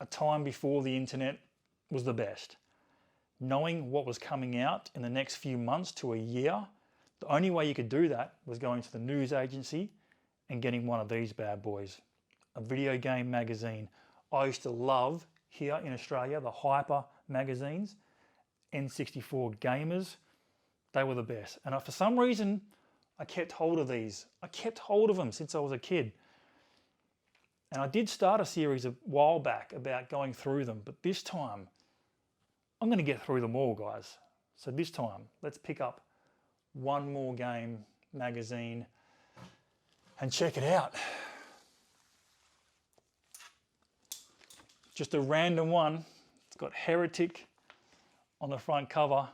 a time before the internet was the best. Knowing what was coming out in the next few months to a year, the only way you could do that was going to the news agency and getting one of these bad boys, a video game magazine. I used to love, here in Australia, the Hyper magazines, N64 Gamers. They were the best. And for some reason, I kept hold of these. I kept hold of them since I was a kid. And I did start a series a while back about going through them, but this time, I'm going to get through them all, guys. So this time, let's pick up one more game magazine and check it out. Just a random one. It's got Heretic on the front cover.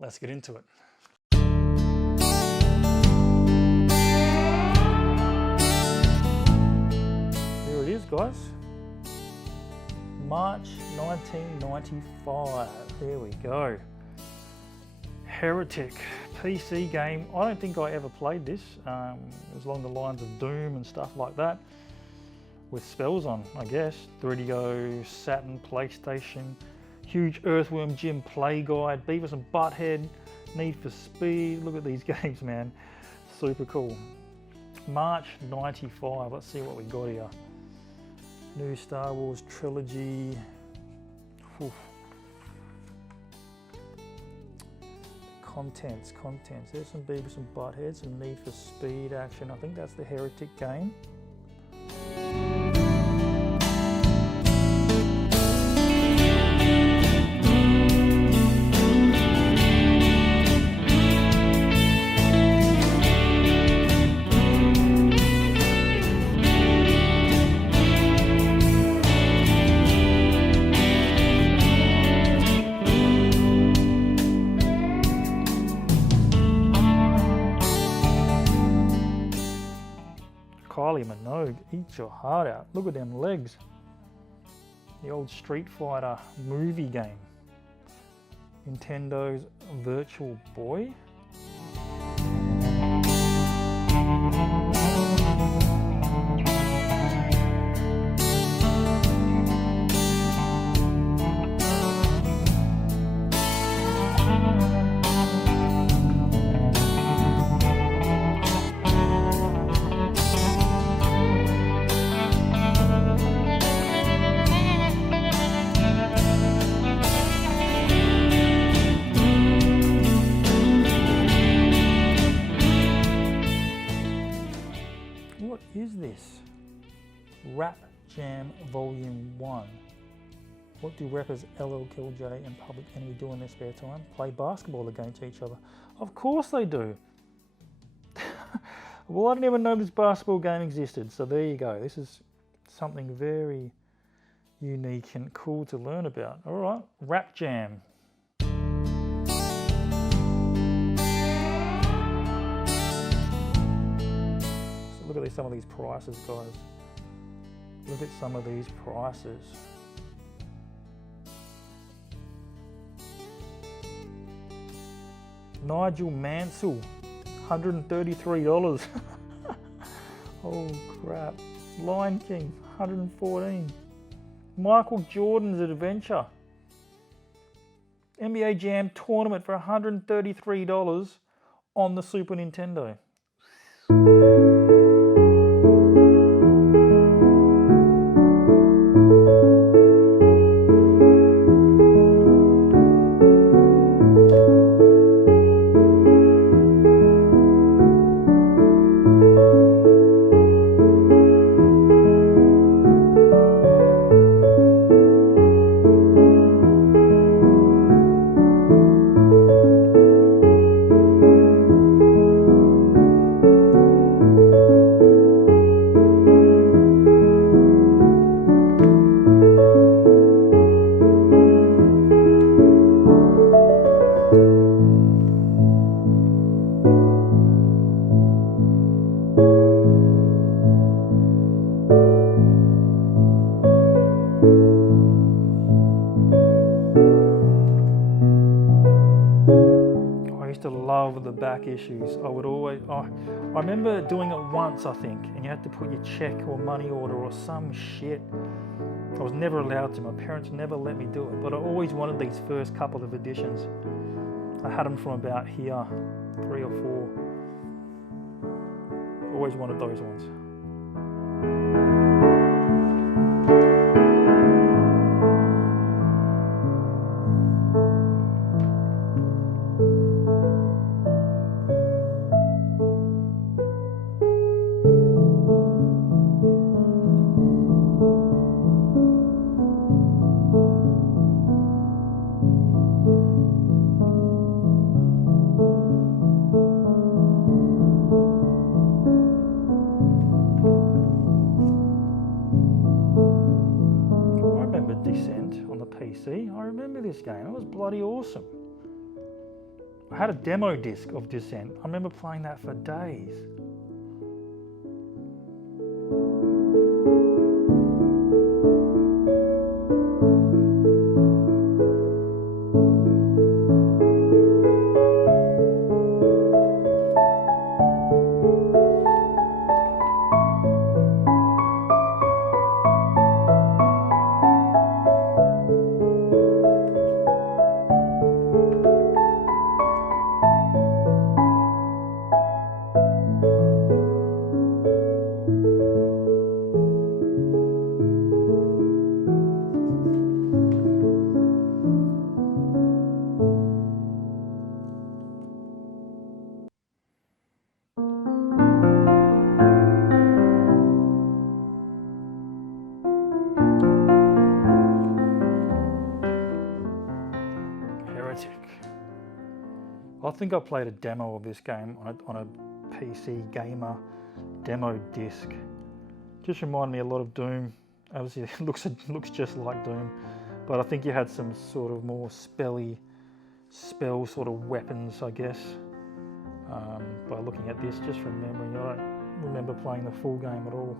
Let's get into it. Here it is, guys. March 1995. There we go. Heretic, PC game. I don't think I ever played this. It was along the lines of Doom and stuff like that, with spells on, I guess. 3DO, Saturn, PlayStation, huge Earthworm Jim play guide, Beavis and Butthead, Need for Speed. Look at these games, man. Super cool. March 95. Let's see what we got here. New Star Wars trilogy. Oof. Contents. There's some Beavis and Butthead, some Need for Speed action. I think that's the Heretic game. Kylie Minogue, eat your heart out. Look at them legs. The old Street Fighter movie game. Nintendo's Virtual Boy. What is this? Rap Jam Volume 1. What do rappers LL Cool J and Public Enemy do in their spare time? Play basketball against each other. Of course they do. Well, I didn't even know this basketball game existed, so there you go. This is something very unique and cool to learn about. All right, Rap Jam. Look at some of these prices, guys. Look at some of these prices. Nigel Mansell, $133. Oh crap. Lion King, $114. Michael Jordan's Adventure. NBA Jam Tournament for $133 on the Super Nintendo. Love the back issues. I remember doing it once, I think, and you had to put your check or money order or some shit I was never allowed to. My parents never let me do it, but I always wanted these first couple of editions. I had them from about here, 3 or 4. Always wanted those ones. Descent on the PC. I remember this game. It was bloody awesome. I had a demo disc of Descent. I remember playing that for days. I think I played a demo of this game on a PC Gamer demo disc. Just reminded me a lot of Doom. Obviously it looks just like Doom, but I think you had some sort of more spell sort of weapons, I guess. By looking at this, just from memory, I don't remember playing the full game at all.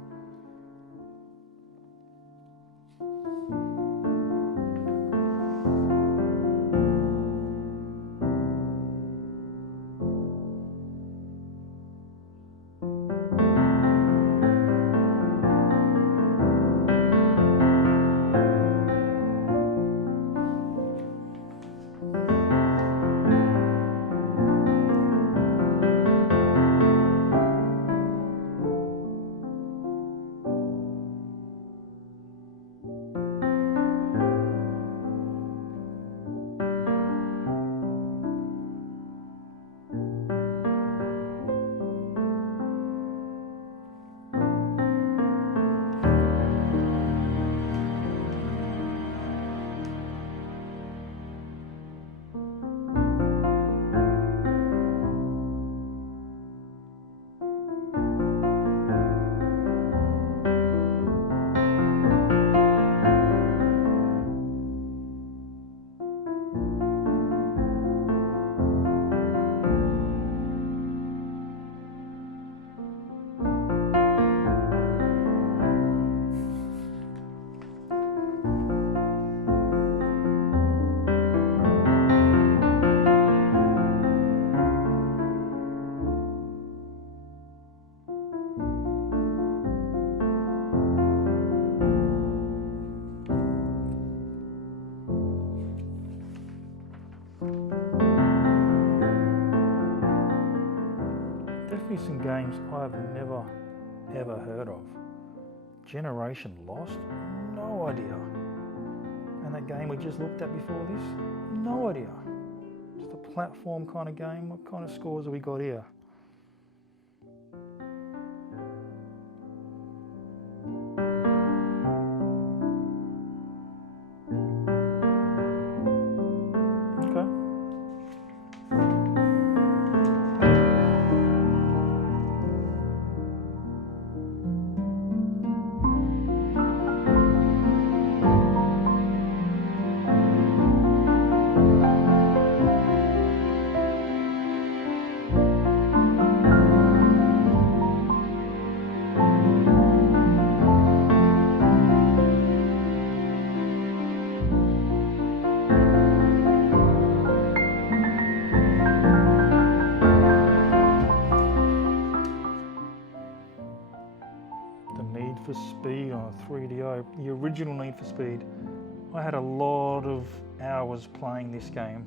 Some games I've never ever heard of. Generation Lost? No idea. And that game we just looked at before this? No idea. Just a platform kind of game. What kind of scores have we got here? So the original Need for Speed, I had a lot of hours playing this game.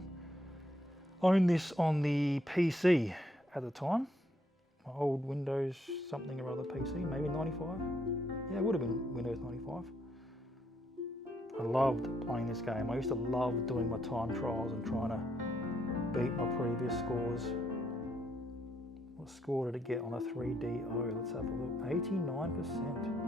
Owned this on the PC at the time. My old Windows something or other PC, maybe 95. Yeah, it would have been Windows 95. I loved playing this game. I used to love doing my time trials and trying to beat my previous scores. What score did it get on a 3DO? Let's have a look. 89%.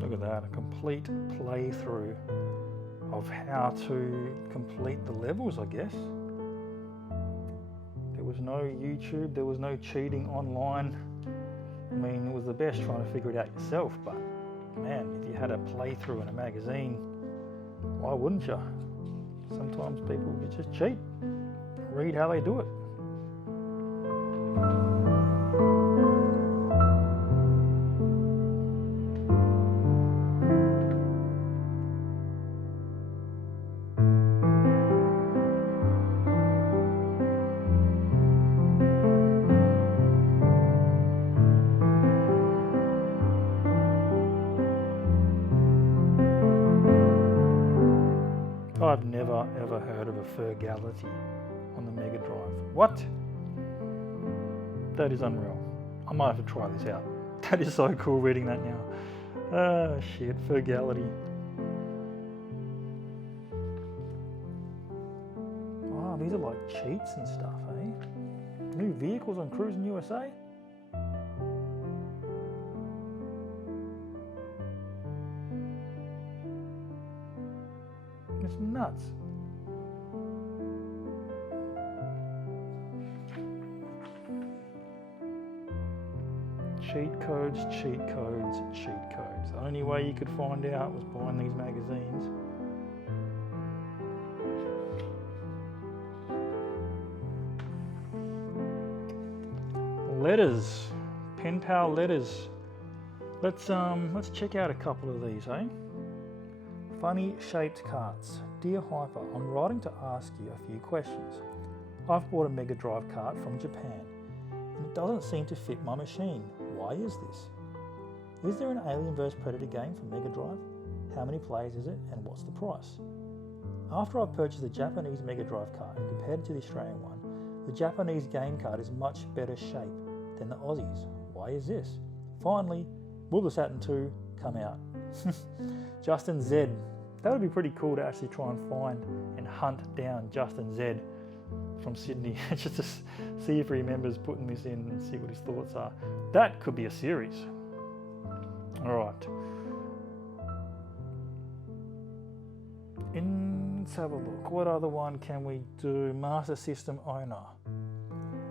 Look at that, a complete playthrough of how to complete the levels, I guess. There was no YouTube, there was no cheating online. I mean, it was the best trying to figure it out yourself, but man, if you had a playthrough in a magazine, why wouldn't you? Sometimes people just cheat, read how they do it. I've never ever heard of a Fergality on the Mega Drive. What? That is unreal. I might have to try this out. That is so cool reading that now. Ah, shit, Fergality. Wow, these are like cheats and stuff, eh? New vehicles on Cruis'n USA? It's nuts. Cheat codes, cheat codes, cheat codes. The only way you could find out was buying these magazines. Letters, pen pal letters. Let's check out a couple of these, eh? Funny shaped carts. Dear Hyper, I'm writing to ask you a few questions. I've bought a Mega Drive cart from Japan and it doesn't seem to fit my machine. Why is this? Is there an Alien vs Predator game for Mega Drive? How many players is it and what's the price? After I've purchased the Japanese Mega Drive cart and compared it to the Australian one, the Japanese game cart is much better shape than the Aussies. Why is this? Finally, Will the Saturn II come out? Justin Z. That would be pretty cool to actually try and find and hunt down Justin Z from Sydney, just to see if he remembers putting this in and see what his thoughts are. That could be a series. All right. Let's have a look. What other one can we do? Master System owner.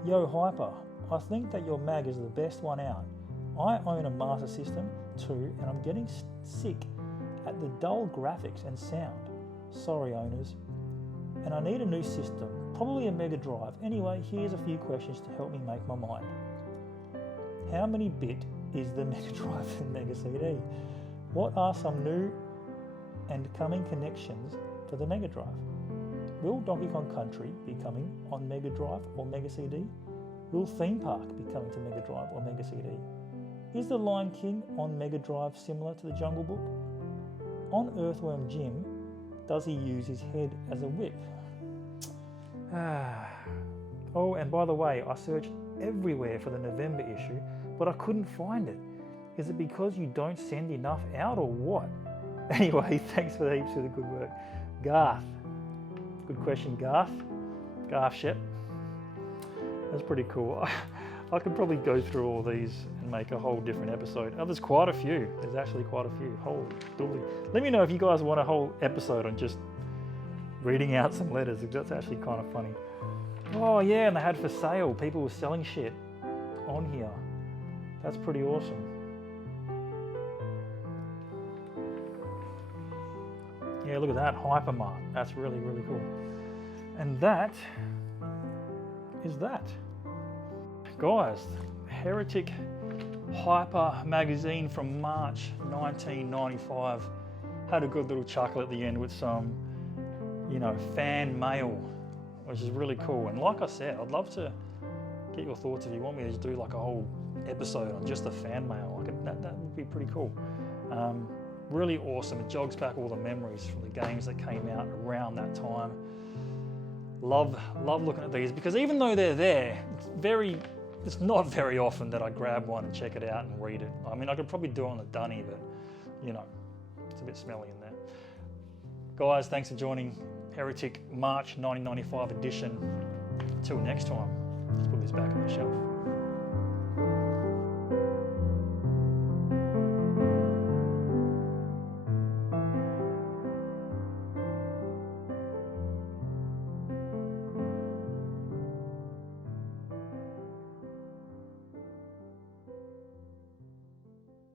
Yo, Hyper, I think that your mag is the best one out. I own a Master System too, and I'm getting sick at the dull graphics and sound. Sorry, owners. And I need a new system, probably a Mega Drive. Anyway, here's a few questions to help me make my mind. How many bit is the Mega Drive and Mega CD? What are some new and coming connections to the Mega Drive? Will Donkey Kong Country be coming on Mega Drive or Mega CD? Will Theme Park be coming to Mega Drive or Mega CD? Is the Lion King on Mega Drive similar to the Jungle Book? On Earthworm Jim, does he use his head as a whip? Oh, and by the way, I searched everywhere for the November issue, but I couldn't find it. Is it because you don't send enough out or what? Anyway, thanks for heaps of the good work. Garth. Good question, Garth. Garth Shep. That's pretty cool. I could probably go through all these and make a whole different episode. Oh, there's quite a few. There's actually quite a few. Holy dooly. Let me know if you guys want a whole episode on just reading out some letters. That's actually kind of funny. Oh yeah, and they had for sale. People were selling shit on here. That's pretty awesome. Yeah, look at that, Hypermart. That's really, really cool. And that is that. Guys, Heretic Hyper magazine from March 1995 had a good little chuckle at the end with some, fan mail, which is really cool. And like I said, I'd love to get your thoughts if you want me to just do like a whole episode on just the fan mail. That would be pretty cool. Really awesome. It jogs back all the memories from the games that came out around that time. Love looking at these, because even though they're there, it's not very often that I grab one and check it out and read it. I mean, I could probably do it on the dunny, but it's a bit smelly in there. Guys, thanks for joining Heretic March 1995 edition. Until next time, let's put this back on the shelf.